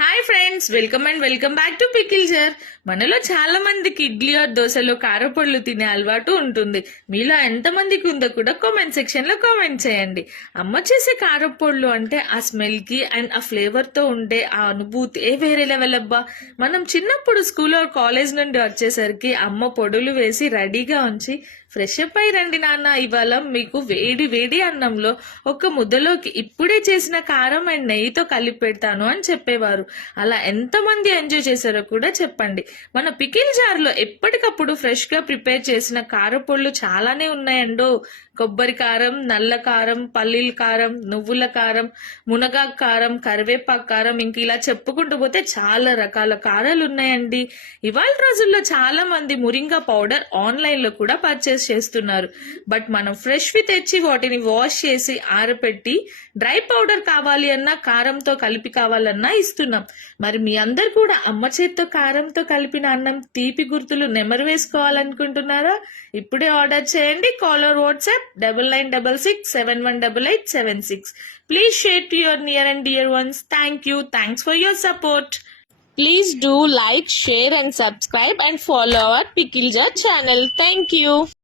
Hi friends, welcome back to Pickle Jar. మనలో చాలా మందికి ఇడ్లీ ఆర్ దోశలో కారపొళ్ళు తినే అలవాటు ఉంటుంది. మీలో ఎంతమందికి ఉందో కూడా కామెంట్ సెక్షన్ లో కామెంట్ చేయండి. అమ్మ చేసే కారపొళ్ళు అంటే ఆ స్మెల్ కి అండ్ ఆ ఫ్లేవర్ తో ఉండే ఆ అనుభూతి వేరే లెవెల్ అబ్బా. మనం చిన్నప్పుడు స్కూల్ ఆర్ కాలేజ్ నుండి వచ్చేసరికి అమ్మ పొడులు వేసి రెడీగా ఉంచి ఫ్రెష్ అప్ అయి రండి నాన్న, ఇవాళ మీకు వేడి వేడి అన్నంలో ఒక ముద్దలోకి ఇప్పుడే చేసిన కారం అండ్ నెయ్యితో కలిపి పెడతాను అని చెప్పేవారు. అలా ఎంతమంది ఎంజాయ్ చేశారో కూడా చెప్పండి. మన పికిల్ జార్ లో ఎప్పటికప్పుడు ఫ్రెష్ గా ప్రిపేర్ చేసిన కారపొళ్ళు చాలానే ఉన్నాయండో. కొబ్బరి కారం, నల్ల కారం, పల్లీల కారం, నువ్వుల కారం, మునగాకు కారం, కరివేపాకు కారం, ఇంక ఇలా చెప్పుకుంటూ పోతే చాలా రకాల కారాలు ఉన్నాయండి. ఇవాళ రోజుల్లో చాలా మంది మురింగా పౌడర్ ఆన్లైన్ లో కూడా పర్చేస్ చేస్తున్నారు. బట్ మనం ఫ్రెష్ వి తెచ్చి వాటిని వాష్ చేసి ఆరపెట్టి డ్రై పౌడర్ కావాలి అన్నా కారంతో కలిపి కావాలన్నా ఇస్తున్నాం. మరి మీ అందరు కూడా అమ్మ చేత్తో కారంతో కలిపిన అన్నం తీపి గుర్తులు నెమరు వేసుకోవాలనుకుంటున్నారా? ఇప్పుడే ఆర్డర్ చేయండి. Call or WhatsApp 9966718876. Please share to your near and dear ones. Thank you. Thanks for your support. Please do like, share and subscribe and follow our Pickle Jar channel. Thank you.